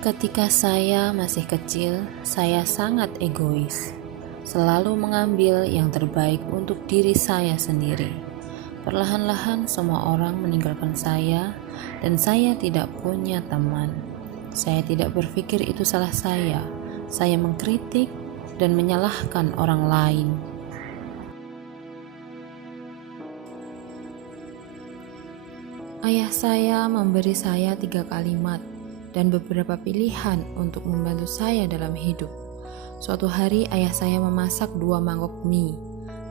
Ketika saya masih kecil, saya sangat egois, selalu mengambil yang terbaik untuk diri saya sendiri. Perlahan-lahan semua orang meninggalkan saya dan saya tidak punya teman. Saya tidak berpikir itu salah saya. Saya mengkritik dan menyalahkan orang lain. Ayah saya memberi saya 3 kalimat dan beberapa pilihan untuk membantu saya dalam hidup. Suatu hari ayah saya memasak 2 mangkok mie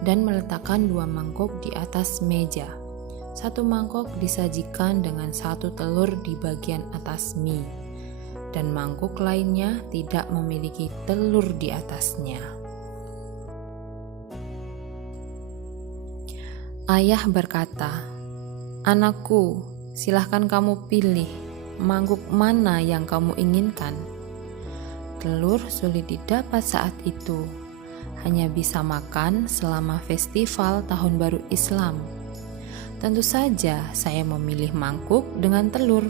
dan meletakkan 2 mangkok di atas meja. 1 mangkok disajikan dengan 1 telur di bagian atas mie, dan mangkok lainnya tidak memiliki telur di atasnya. Ayah berkata, "Anakku, silahkan kamu pilih mangkuk mana yang kamu inginkan." Telur sulit didapat saat itu, hanya bisa makan selama festival Tahun Baru Islam. Tentu saja saya memilih mangkuk dengan telur.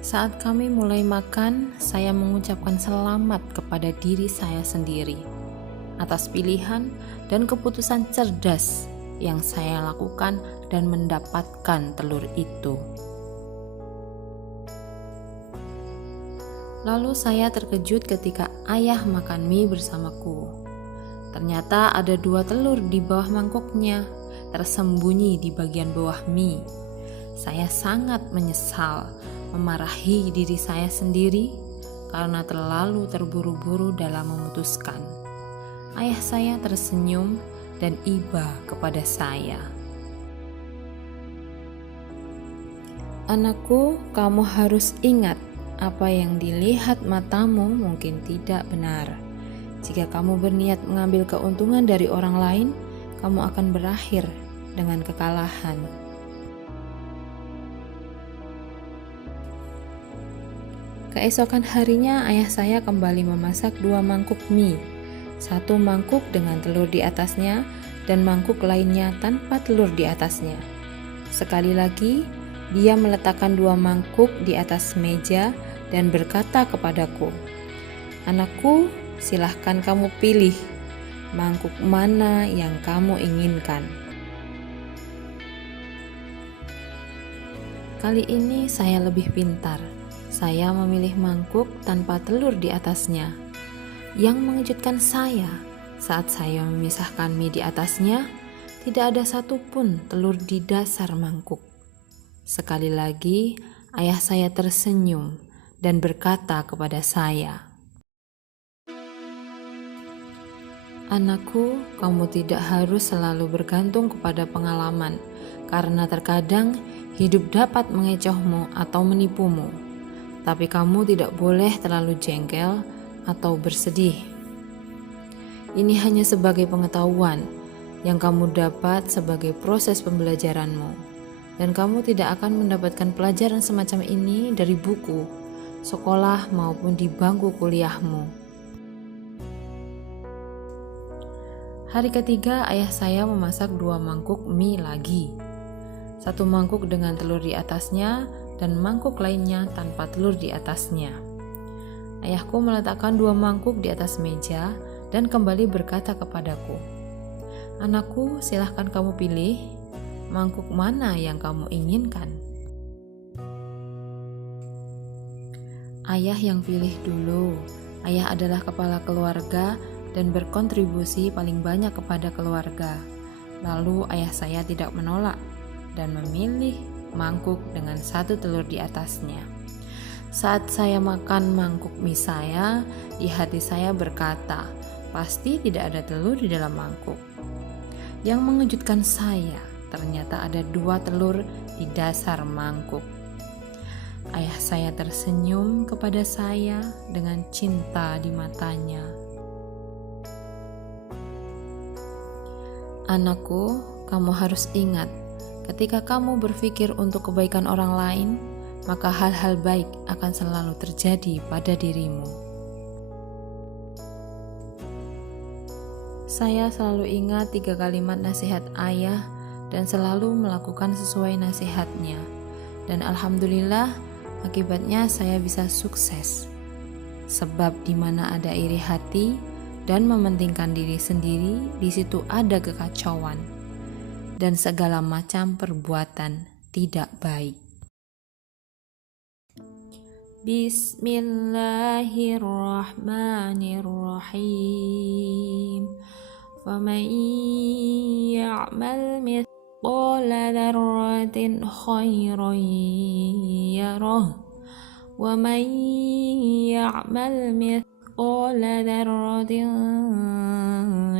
Saat kami mulai makan, saya mengucapkan selamat kepada diri saya sendiri atas pilihan dan keputusan cerdas yang saya lakukan dan mendapatkan telur itu. Lalu saya terkejut ketika ayah makan mie bersamaku. Ternyata ada 2 telur di bawah mangkoknya, tersembunyi di bagian bawah mie. Saya sangat menyesal, memarahi diri saya sendiri karena terlalu terburu-buru dalam memutuskan. Ayah saya tersenyum dan iba kepada saya. "Anakku, kamu harus ingat, apa yang dilihat matamu mungkin tidak benar. Jika kamu berniat mengambil keuntungan dari orang lain, kamu akan berakhir dengan kekalahan." Keesokan harinya ayah saya kembali memasak 2 mangkuk mie. 1 mangkuk dengan telur di atasnya dan mangkuk lainnya tanpa telur di atasnya. Sekali lagi, dia meletakkan 2 mangkuk di atas meja dan berkata kepadaku, "Anakku, silahkan kamu pilih mangkuk mana yang kamu inginkan." Kali ini saya lebih pintar. Saya memilih mangkuk tanpa telur di atasnya. Yang mengejutkan saya, saat saya memisahkan mie di atasnya, tidak ada satupun telur di dasar mangkuk. Sekali lagi, ayah saya tersenyum dan berkata kepada saya, "Anakku, kamu tidak harus selalu bergantung kepada pengalaman, karena terkadang hidup dapat mengecohmu atau menipumu. Tapi kamu tidak boleh terlalu jengkel atau bersedih. Ini hanya sebagai pengetahuan yang kamu dapat sebagai proses pembelajaranmu, dan kamu tidak akan mendapatkan pelajaran semacam ini dari buku, sekolah maupun di bangku kuliahmu." Hari ketiga ayah saya memasak 2 mangkuk mie lagi. 1 mangkuk dengan telur di atasnya dan mangkuk lainnya tanpa telur di atasnya. Ayahku meletakkan 2 mangkuk di atas meja dan kembali berkata kepadaku, "Anakku, silahkan kamu pilih mangkuk mana yang kamu inginkan." Ayah yang pilih dulu. Ayah adalah kepala keluarga dan berkontribusi paling banyak kepada keluarga. Lalu ayah saya tidak menolak dan memilih mangkuk dengan 1 telur di atasnya. Saat saya makan mangkuk mie saya, di hati saya berkata, pasti tidak ada telur di dalam mangkuk. Yang mengejutkan saya, ternyata ada 2 telur di dasar mangkuk. Ayah saya tersenyum kepada saya dengan cinta di matanya. "Anakku, kamu harus ingat, ketika kamu berpikir untuk kebaikan orang lain, maka hal-hal baik akan selalu terjadi pada dirimu." Saya selalu ingat 3 kalimat nasihat ayah dan selalu melakukan sesuai nasihatnya. Dan alhamdulillah, akibatnya saya bisa sukses. Sebab di mana ada iri hati dan mementingkan diri sendiri, di situ ada kekacauan dan segala macam perbuatan tidak baik. Bismillahirrahmanirrahim. Faman ya'mal mithqala dzarratin khairan yarah wa man ya'mal mithqala dzarratin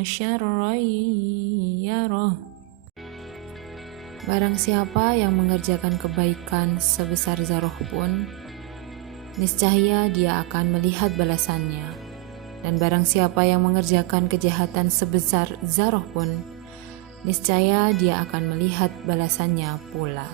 syarran yarah. Barang siapa yang mengerjakan kebaikan sebesar zarah pun, niscaya dia akan melihat balasannya. Dan barang siapa yang mengerjakan kejahatan sebesar zarah pun, niscaya dia akan melihat balasannya pula.